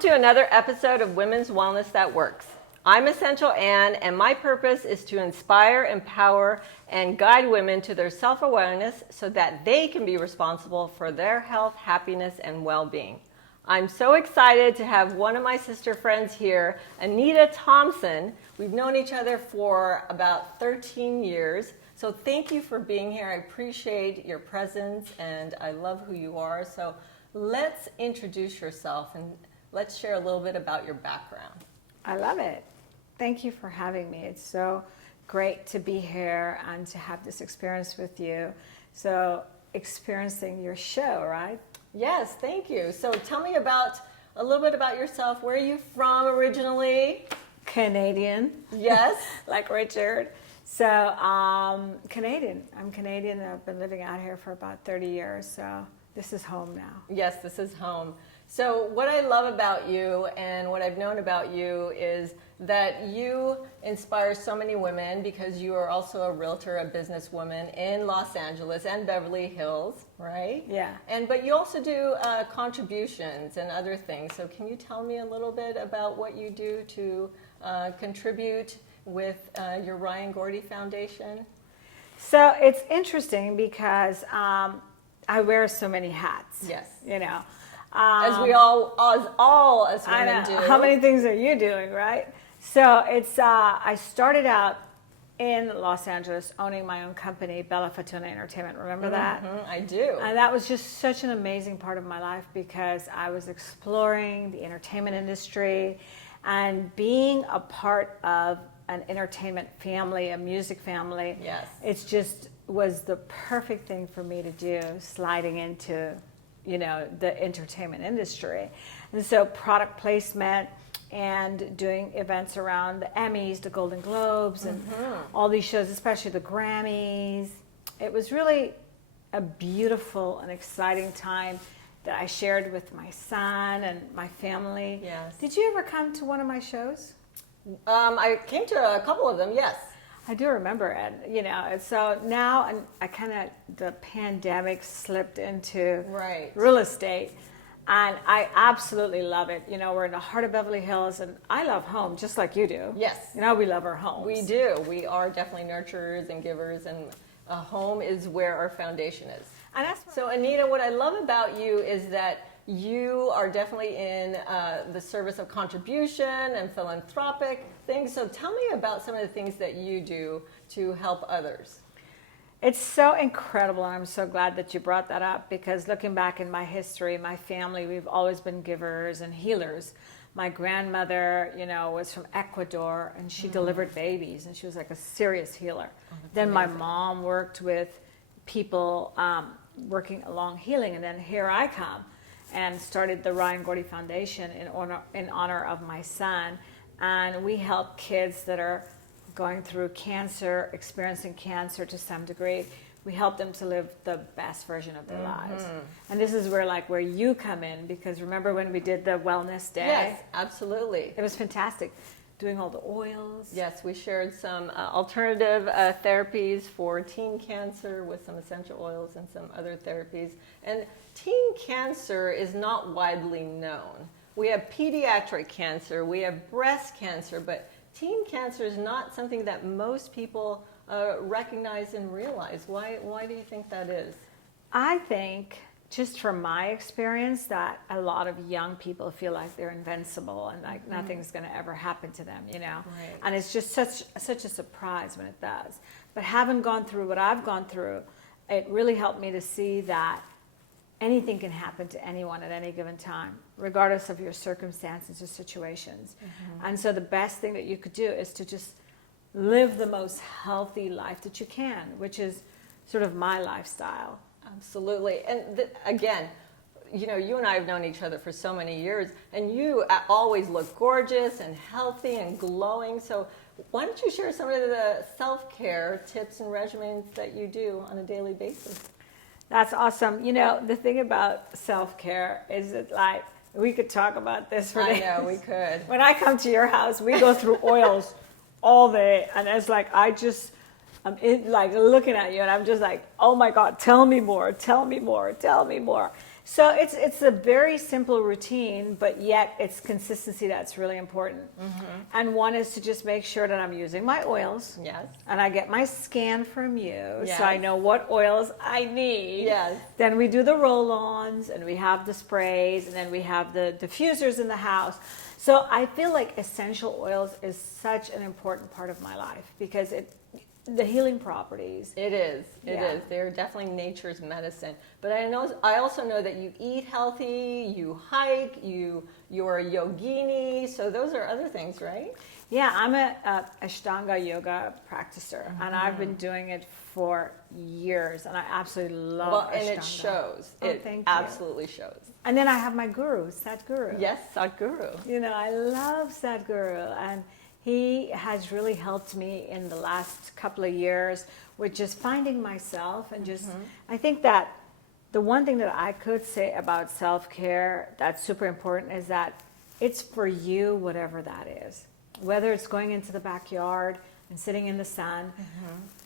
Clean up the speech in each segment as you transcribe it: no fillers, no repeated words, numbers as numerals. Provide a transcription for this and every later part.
to another episode of Women's Wellness That Works. I'm Essential Ann, and my purpose is to inspire, empower, and guide women to their self-awareness so that they can be responsible for their health, happiness, and well-being. I'm so excited to have one of my sister friends here, Anita Thompson. We've known each other for about 13 years. So thank you for being here. I appreciate your presence and I love who you are. So let's introduce yourself and let's share a little bit about your background. I love it. Thank you for having me. It's so great to be here and to have this experience with you. So experiencing your show, right? Yes, thank you. So tell me a little bit about yourself. Where are you from originally? Canadian. Yes. Like Richard. So Canadian. I'm Canadian. I've been living out here for about 30 years. So this is home now. Yes, this is home. So what I love about you and what I've known about you is that you inspire so many women because you are also a realtor, a businesswoman in Los Angeles and Beverly Hills, right? Yeah. But you also do contributions and other things. So can you tell me a little bit about what you do to contribute with your Ryan Gordy Foundation? So it's interesting because I wear so many hats. Yes. You know. As we all as women do. How many things are you doing, right? So it's I started out in Los Angeles owning my own company, Bella Fortuna Entertainment. Remember that? Mm-hmm, I do. And that was just such an amazing part of my life because I was exploring the entertainment industry and being a part of an entertainment family, a music family. Yes. It's just was the perfect thing for me to do, sliding into, you know, the entertainment industry. And so product placement and doing events around the Emmys, the Golden Globes, and all these shows, especially the Grammys. It was really a beautiful and exciting time that I shared with my son and my family. Yes. Did you ever come to one of my shows? I came to a couple of them, yes. I do remember it, you know. And so now, and I kind of, the pandemic slipped into real estate, and I absolutely love it. You know, we're in the heart of Beverly Hills, and I love home just like you do. Yes. You know, we love our homes. We do. We are definitely nurturers and givers, and a home is where our foundation is. And that's so, Anita, what I love about you is that you are definitely in the service of contribution and philanthropic things. So tell me about some of the things that you do to help others. It's so incredible, and I'm so glad that you brought that up because looking back in my history, my family, we've always been givers and healers. My grandmother, you know, was from Ecuador, and she delivered babies, and she was like a serious healer. Then my mom worked with people working along healing, and then here I come and started the Ryan Gordy Foundation in honor of my son. And we help kids that are going through cancer, experiencing cancer to some degree. We help them to live the best version of their lives. And this is where you come in, because remember when we did the wellness day? Yes, absolutely. It was fantastic. Doing all the oils. Yes, we shared some alternative therapies for teen cancer with some essential oils and some other therapies. And teen cancer is not widely known. We have pediatric cancer, we have breast cancer, but teen cancer is not something that most people recognize and realize. Why do you think that is? I think, just from my experience, that a lot of young people feel like they're invincible and like nothing's going to ever happen to them, you know. Right. And it's just such a surprise when it does. But having gone through what I've gone through, it really helped me to see that anything can happen to anyone at any given time, regardless of your circumstances or situations. And so the best thing that you could do is to just live the most healthy life that you can, which is sort of my lifestyle. Absolutely. And again, you know, you and I have known each other for so many years, and you always look gorgeous and healthy and glowing. So why don't you share some of the self-care tips and regimens that you do on a daily basis? That's awesome. You know, the thing about self-care is that, like, we could talk about this for days. I know, we could. When I come to your house, we go through oils all day, and it's like I'm like looking at you, and I'm just like, oh my God, tell me more, tell me more, tell me more. So it's a very simple routine, but yet it's consistency that's really important. And one is to just make sure that I'm using my oils. Yes. And I get my scan from you, Yes. so I know what oils I need. Yes. Then we do the roll-ons, and we have the sprays, and then we have the diffusers in the house. So I feel like essential oils is such an important part of my life because the healing properties. It is. It Yeah. is. They're definitely nature's medicine. But I also know that you eat healthy, you hike, you're a yogini. So those are other things, right? Yeah, I'm a Ashtanga yoga practicer, and I've been doing it for years, and I absolutely love Well, Ashtanga. and it shows. Oh, It thank you. absolutely shows. And then I have my guru, Sadhguru. Yes, Sadhguru. You know, I love Sadhguru, and he has really helped me in the last couple of years with just finding myself and just, I think that the one thing that I could say about self-care that's super important is that it's for you, whatever that is. Whether it's going into the backyard and sitting in the sun.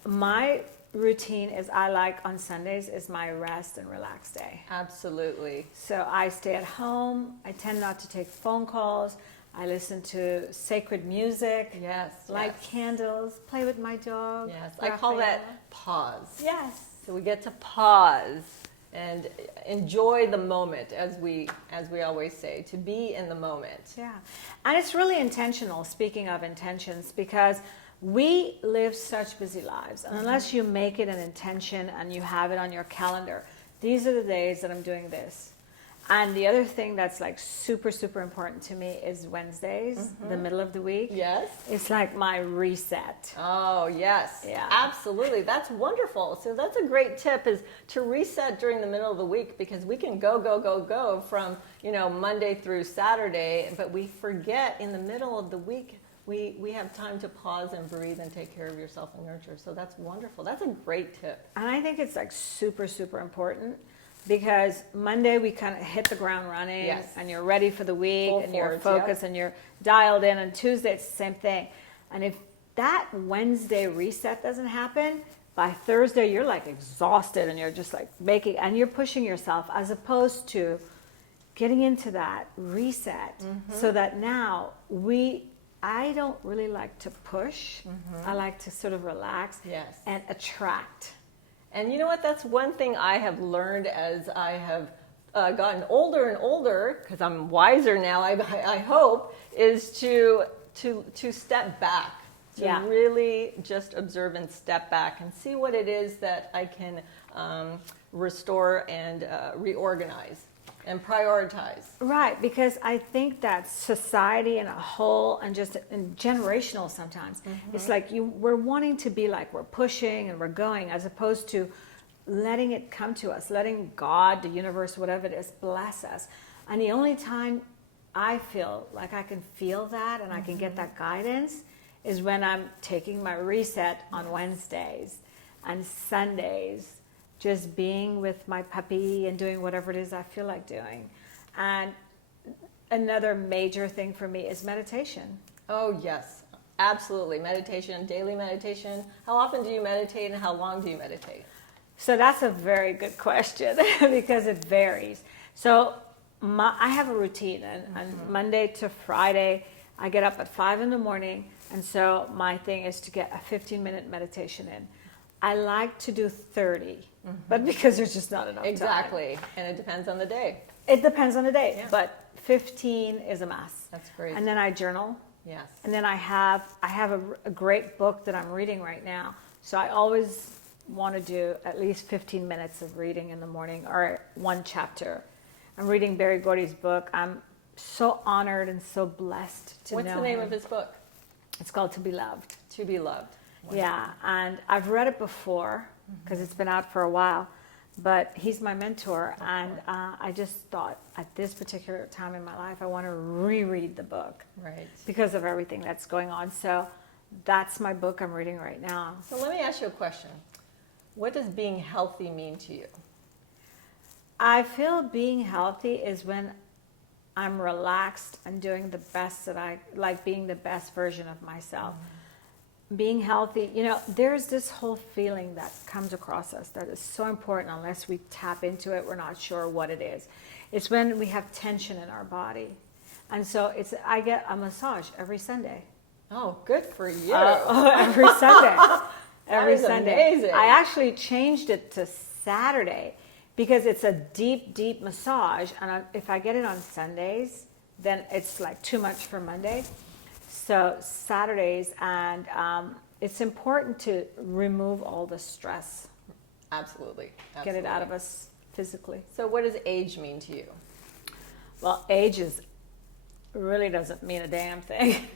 My routine is I like on Sundays is my rest and relax day. Absolutely. So I stay at home. I tend not to take phone calls. I listen to sacred music, Yes. light yes. candles, play with my dog. Yes. I call that Raphael. pause. Yes. So we get to pause and enjoy the moment, as we always say, to be in the moment. Yeah. And it's really intentional, speaking of intentions, because we live such busy lives. And unless you make it an intention and you have it on your calendar, these are the days that I'm doing this. And the other thing that's like super, super important to me is Wednesdays, the middle of the week. Yes. It's like my reset. Oh, yes. Yeah. Absolutely. That's wonderful. So that's a great tip, is to reset during the middle of the week, because we can go from, Monday through Saturday, but we forget in the middle of the week we have time to pause and breathe and take care of yourself and nurture. So that's wonderful. That's a great tip. And I think it's like super, super important because Monday we kind of hit the ground running. Yes. And you're ready for the week Full and you're force, focused yep. and you're dialed in. And Tuesday it's the same thing. And if that Wednesday reset doesn't happen, by Thursday you're like exhausted and you're just like and you're pushing yourself, as opposed to getting into that reset so that now I don't really like to push. I like to sort of relax Yes. and attract. And you know what? That's one thing I have learned as I have gotten older and older, because I'm wiser now, I hope, is to step back, to Yeah. really just observe and step back and see what it is that I can restore and reorganize and prioritize. Right, because I think that society in a whole, and just generational sometimes, it's like we're wanting to be like we're pushing and we're going, as opposed to letting it come to us, letting God, the universe, whatever it is, bless us. And the only time I feel like I can feel that and I can get that guidance is when I'm taking my reset on Wednesdays and Sundays, just being with my puppy and doing whatever it is I feel like doing. And another major thing for me is meditation. Oh, yes, absolutely. Meditation, daily meditation. How often do you meditate and how long do you meditate? So that's a very good question because it varies. So I have a routine, and Monday to Friday, I get up at 5 in the morning, and so my thing is to get a 15-minute meditation in. I like to do 30, but because there's just not enough time. Exactly, and it depends on the day. It depends on the day, Yeah. but 15 is a must. That's great. And then I journal, Yes. and then I have a great book that I'm reading right now. So I always want to do at least 15 minutes of reading in the morning, or one chapter. I'm reading Barry Gordy's book. I'm so honored and so blessed to know What's the name him. of his book? It's called To Be Loved. To Be Loved. Yeah, and I've read it before because it's been out for a while, but he's my mentor, and I just thought at this particular time in my life I want to reread the book Right. because of everything that's going on. So that's my book I'm reading right now. So let me ask you a question. What does being healthy mean to you? I feel being healthy is when I'm relaxed and doing the best that I like, being the best version of myself. being healthy. You know, there's this whole feeling that comes across us that is so important. Unless we tap into it, we're not sure what it is. It's when we have tension in our body. And so I get a massage every Sunday. Oh, good for you. Every Sunday. Every Sunday. Amazing. I actually changed it to Saturday because it's a deep, deep massage. And if I get it on Sundays, then it's like too much for Monday. So Saturdays, and it's important to remove all the stress. Absolutely. Get it out of us physically. So what does age mean to you? Well, age really doesn't mean a damn thing.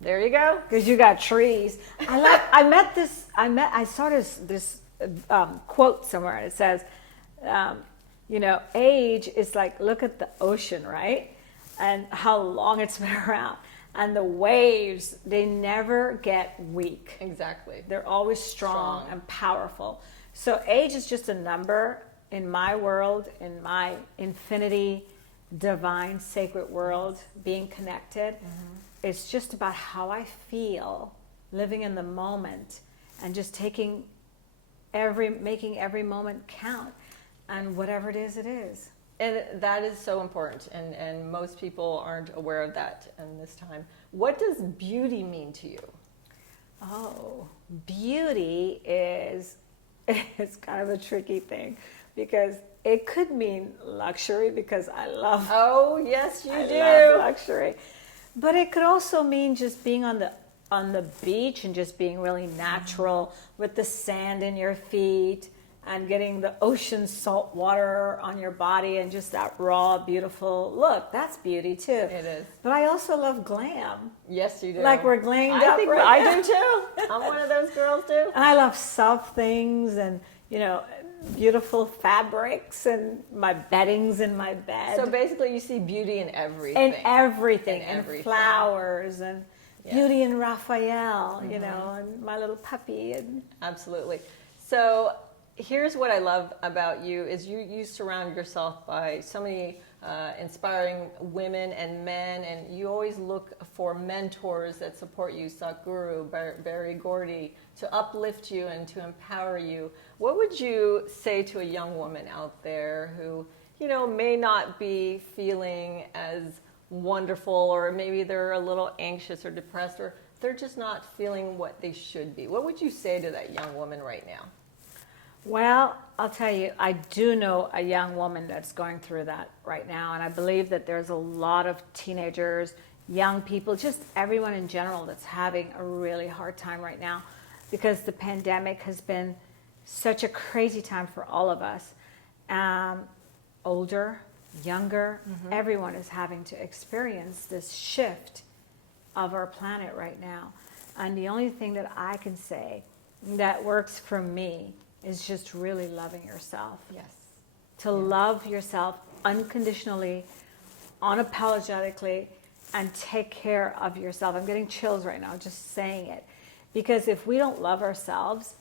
There you go. Because you got trees. I saw this quote somewhere. And it says, age is like, look at the ocean, right? And how long it's been around. And the waves, they never get weak. Exactly. They're always strong and powerful. So age is just a number in my world, in my infinity, divine, sacred world, being connected. Mm-hmm. It's just about how I feel, living in the moment, and just making every moment count. And whatever it is, it is. And that is so important, and most people aren't aware of that in this time. What does beauty mean to you? Oh, beauty is kind of a tricky thing, because it could mean luxury, because I love. Oh, yes, you do. Love luxury, but it could also mean just being on the beach and just being really natural with the sand in your feet. And getting the ocean salt water on your body and just that raw, beautiful look. That's beauty too. It is. But I also love glam. Yes, you do. Like we're glammed up. I do too. I'm one of those girls too. And I love soft things and, beautiful fabrics and my beddings in my bed. So basically you see beauty in everything. In everything. And flowers and beauty in Raphael, and my little puppy. Absolutely. So here's what I love about you is you surround yourself by so many inspiring women and men, and you always look for mentors that support you, Satguru, Barry Gordy, to uplift you and to empower you. What would you say to a young woman out there who, may not be feeling as wonderful, or maybe they're a little anxious or depressed, or they're just not feeling what they should be? What would you say to that young woman right now? Well, I'll tell you, I do know a young woman that's going through that right now, and I believe that there's a lot of teenagers, young people, just everyone in general that's having a really hard time right now, because the pandemic has been such a crazy time for all of us. Older, younger, everyone is having to experience this shift of our planet right now. And the only thing that I can say that works for me is just really loving yourself. Yes. To love yourself unconditionally, unapologetically, and take care of yourself. I'm getting chills right now just saying it. Because if we don't love ourselves,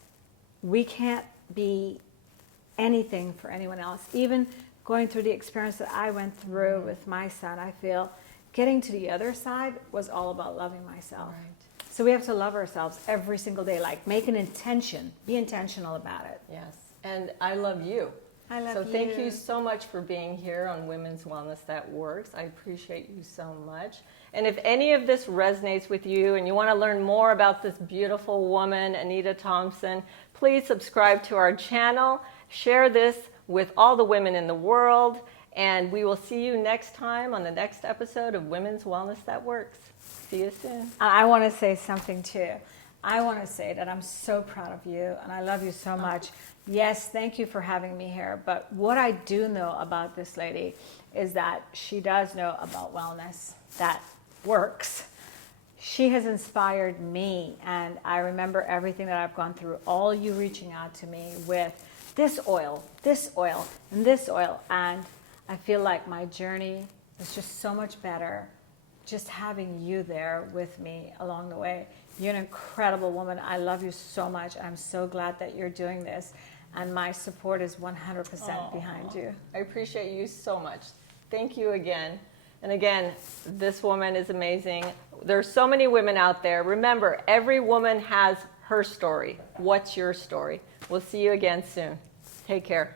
we can't be anything for anyone else. Even going through the experience that I went through with my son, I feel getting to the other side was all about loving myself. Right. So we have to love ourselves every single day, like make an intention, be intentional about it. Yes, and I love you. I love you. So thank you so much for being here on Women's Wellness That Works. I appreciate you so much. And if any of this resonates with you and you want to learn more about this beautiful woman, Anita Thompson, please subscribe to our channel, share this with all the women in the world, and we will see you next time on the next episode of Women's Wellness That Works. See you soon. I want to say something too. I want to say that I'm so proud of you and I love you so much. Yes, thank you for having me here. But what I do know about this lady is that she does know about wellness that works. She has inspired me, and I remember everything that I've gone through, all you reaching out to me with this oil, and this oil. And I feel like my journey is just so much better just having you there with me along the way. You're an incredible woman. I love you so much. I'm so glad that you're doing this. And my support is 100% behind you. I appreciate you so much. Thank you again. And again, this woman is amazing. There's so many women out there. Remember, every woman has her story. What's your story? We'll see you again soon. Take care.